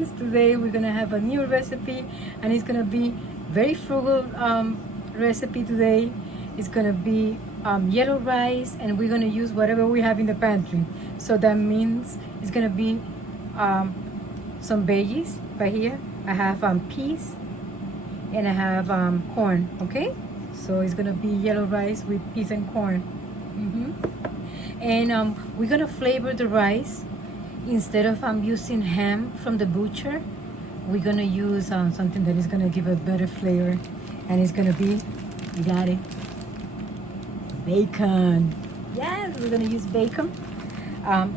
friends, today we're gonna have a new recipe, and it's gonna be very frugal recipe today. It's gonna be yellow rice, and we're gonna use whatever we have in the pantry. So that means it's gonna be some veggies right here. I have peas, and I have corn. Okay, so it's gonna be yellow rice with peas and corn. And we're gonna flavor the rice. Instead of using ham from the butcher, we're gonna use something that is gonna give a better flavor, and it's gonna be, you got it, bacon. Yes, we're gonna use bacon.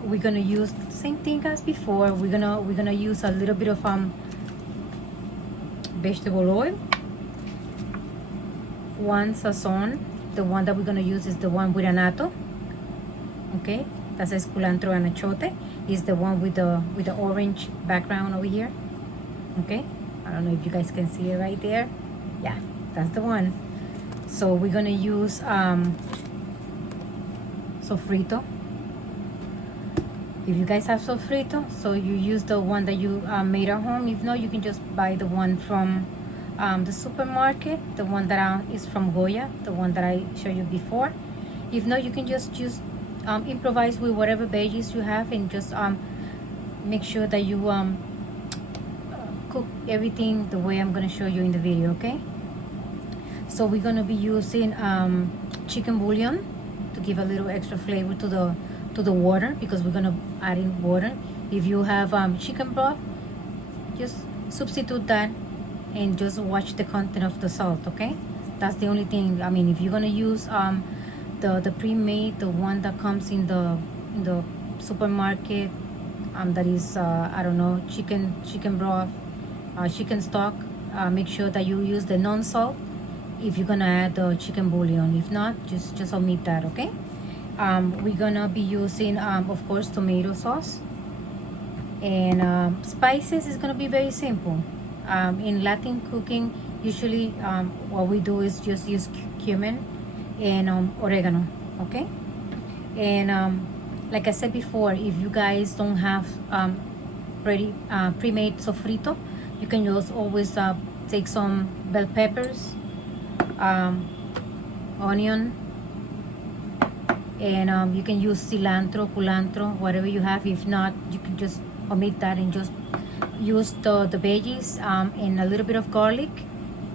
We're gonna use the same thing as before. We're gonna use a little bit of vegetable oil, one Sazon. The one that we're gonna use is the one with annatto. Okay, that says culantro and achote. Is the one with the orange background over here. Okay, I don't know if you guys can see it right there. Yeah, that's the one. So we're gonna use Sofrito. If you guys have Sofrito, so you use the one that you made at home. If not, you can just buy the one from the supermarket, the one that is from Goya, the one that I showed you before. If not, you can just use improvise with whatever veggies you have, and just make sure that you cook everything the way I'm gonna show you in the video. Okay, so we're gonna be using chicken bouillon to give a little extra flavor to the water, because we're gonna add in water. If you have chicken broth, just substitute that and just watch the content of the salt. Okay, that's the only thing. I mean, if you're gonna use the pre-made, the one that comes in the supermarket, that is I don't know, chicken broth, chicken stock, make sure that you use the non-salt if you're gonna add the chicken bouillon. If not, just omit that. Okay, we're gonna be using of course tomato sauce, and spices is gonna be very simple. In Latin cooking, usually what we do is just use cumin and oregano. Okay, and like I said before, if you guys don't have pre-made sofrito, you can just always take some bell peppers, onion, and you can use cilantro, culantro, whatever you have. If not, you can just omit that and just use the veggies and a little bit of garlic,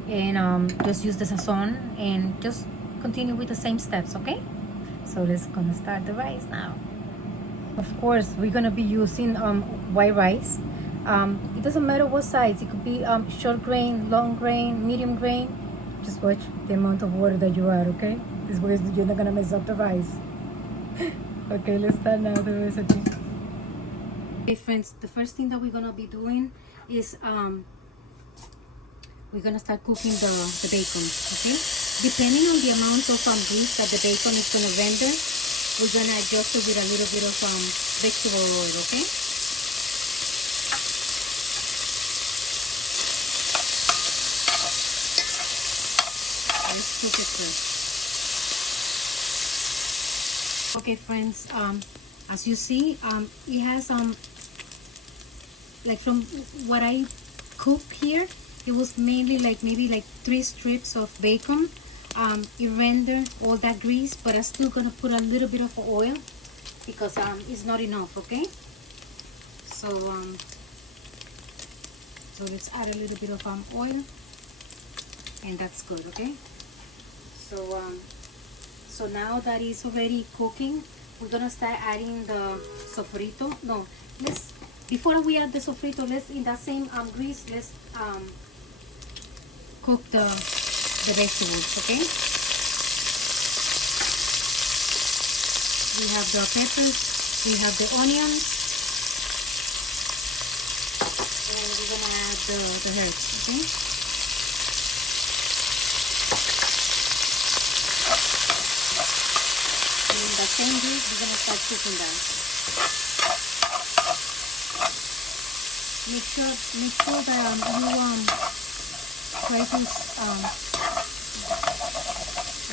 and just use the sazon, and just continue with the same steps. Okay, so let's gonna start the rice now. Of course, we're gonna be using white rice. It doesn't matter what size. It could be short grain, long grain, medium grain. Just watch the amount of water that you add. Okay, this way you're not gonna mess up the rice. Okay, let's start now the recipe. Okay, friends, the first thing that we're gonna be doing is we're gonna start cooking the bacon. Okay, depending on the amount of grease that the bacon is gonna render, we're gonna adjust it with a little bit of vegetable oil. Okay, let's cook it first. Okay, friends, as you see, it has like from what I cooked here, it was mainly like maybe like 3 strips of bacon. It rendered all that grease, but I'm still gonna put a little bit of oil because it's not enough. Okay, so so let's add a little bit of oil, and that's good. Okay, so so now that it's already cooking, we're gonna start adding the sofrito. No, let's, before we add the sofrito, let's, in that same grease, let's cook the vegetables. Okay, we have the peppers, we have the onions, and we're gonna add the herbs. Okay, in the same grease, we're gonna start cooking them. Make sure that you try to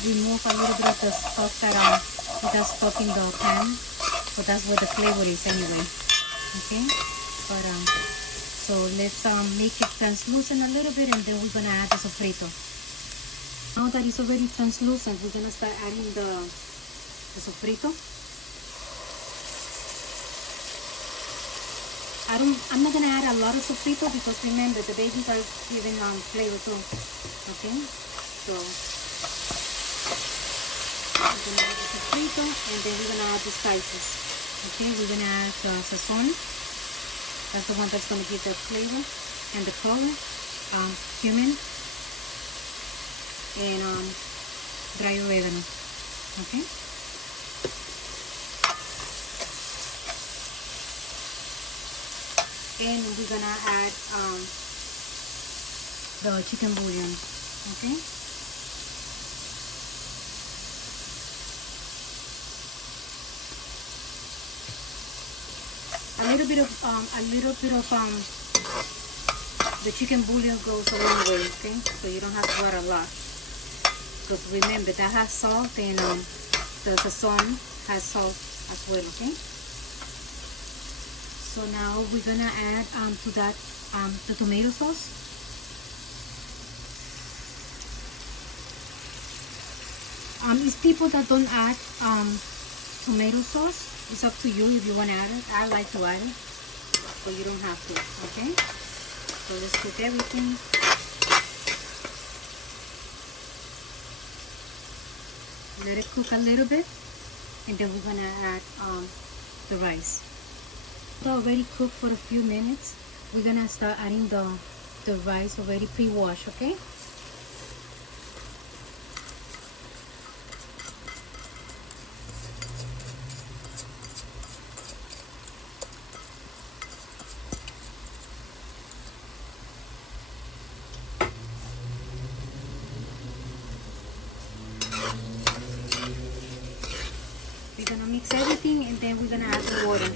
remove a little bit of the stuff that it has stuck in the pan, but that's where the flavor is anyway. Okay, but So let's make it translucent a little bit, and then we're gonna add the sofrito. Now that it's already translucent, we're gonna start adding the sofrito. I'm not gonna add a lot of sofrito because remember the veggies are giving flavor too. Okay, so we're gonna add the sofrito, and then we're gonna add the spices. Okay, we're gonna add the Sazon. That's the one that's gonna give the flavor and the color. Cumin and dry oregano. Okay. And we're gonna add the chicken bullion. Okay. A little bit of the chicken bouillon goes a long way. Okay, so you don't have to add a lot, because remember that has salt, and the Sazon has salt as well. Okay. So now we're gonna add to that the tomato sauce. It's people that don't add tomato sauce. It's up to you if you want to add it. I like to add it, but you don't have to. Okay. So let's cook everything. Let it cook a little bit, and then we're gonna add the rice. It's already cooked for a few minutes. We're gonna start adding the rice already pre-washed. Okay. We're gonna mix everything, and then we're gonna add the water.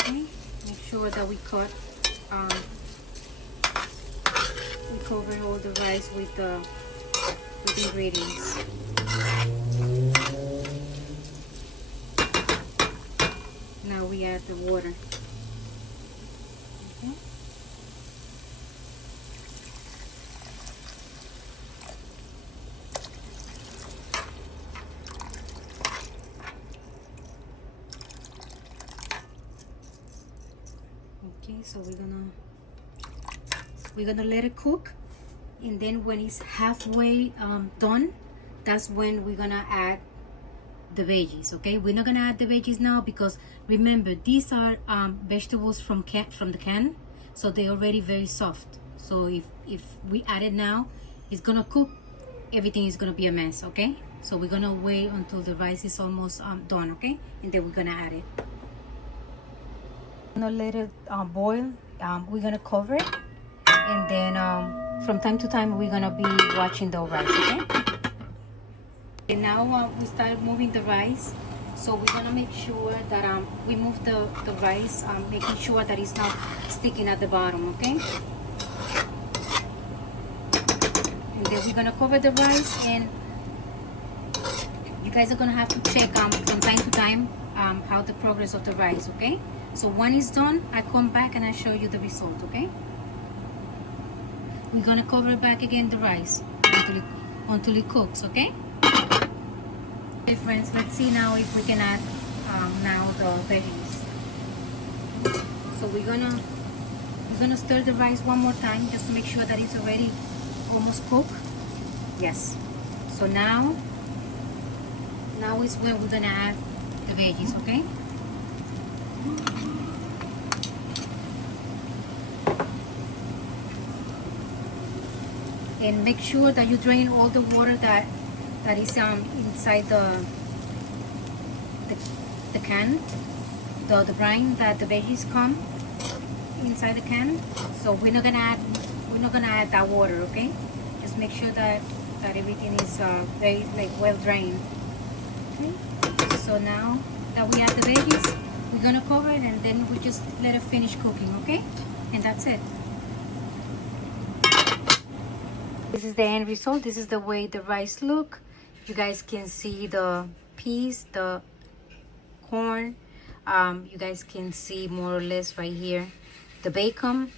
Okay, make sure that we cover all the rice with the ingredients. Now we add the water. Okay. Okay, so we're gonna let it cook, and then when it's halfway done, that's when we're gonna add the veggies. Okay, we're not gonna add the veggies now because remember these are vegetables from the can, so they're already very soft. So if we add it now, it's gonna cook. Everything is gonna be a mess. Okay, so we're gonna wait until the rice is almost done. Okay, and then we're gonna add it. We're gonna let it boil. We're gonna cover it, and then from time to time we're gonna be watching the rice. Okay. And now we start moving the rice, so we're gonna make sure that we move the rice, making sure that it's not sticking at the bottom. Okay. And then we're gonna cover the rice, and you guys are gonna have to check from time to time how the progress of the rice. Okay. So when it's done, I come back and I show you the result. Okay. We're gonna cover it back again, the rice, until it cooks. Okay. Okay, friends, let's see now if we can add now the veggies. So we're gonna stir the rice one more time just to make sure that it's already almost cooked. Yes. So now is when we're gonna add the veggies. Okay. And make sure that you drain all the water that is inside the can, the brine that the veggies come inside the can. So we're not gonna add that water. Okay, just make sure that everything is very well drained. Okay, so now that we add the veggies, we're gonna cover it, and then we just let it finish cooking. Okay, and that's it. This is the end result. This is the way the rice look. You guys can see the peas, the corn. You guys can see more or less right here the bacon.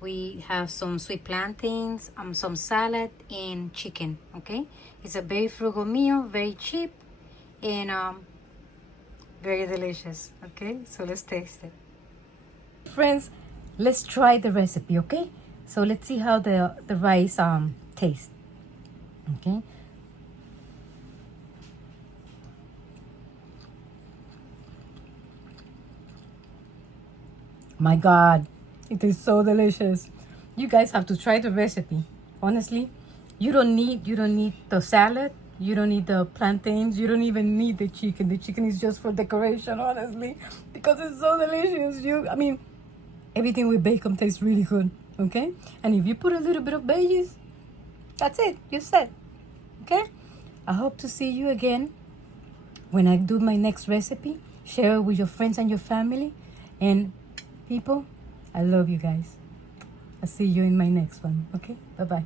We have some sweet plantains, some salad, and chicken. Okay, it's a very frugal meal, very cheap, and very delicious. Okay, so let's taste it. Friends, let's try the recipe. Okay, so let's see how the rice tastes. Okay. My God, it is so delicious. You guys have to try the recipe. Honestly, you don't need the salad. You don't need the plantains. You don't even need the chicken. The chicken is just for decoration, honestly, because it's so delicious. I mean, everything with bacon tastes really good. Okay, and if you put a little bit of veggies, that's it. You're set. Okay. I hope to see you again when I do my next recipe. Share it with your friends and your family. And people, I love you guys. I'll see you in my next one. Okay? Bye-bye.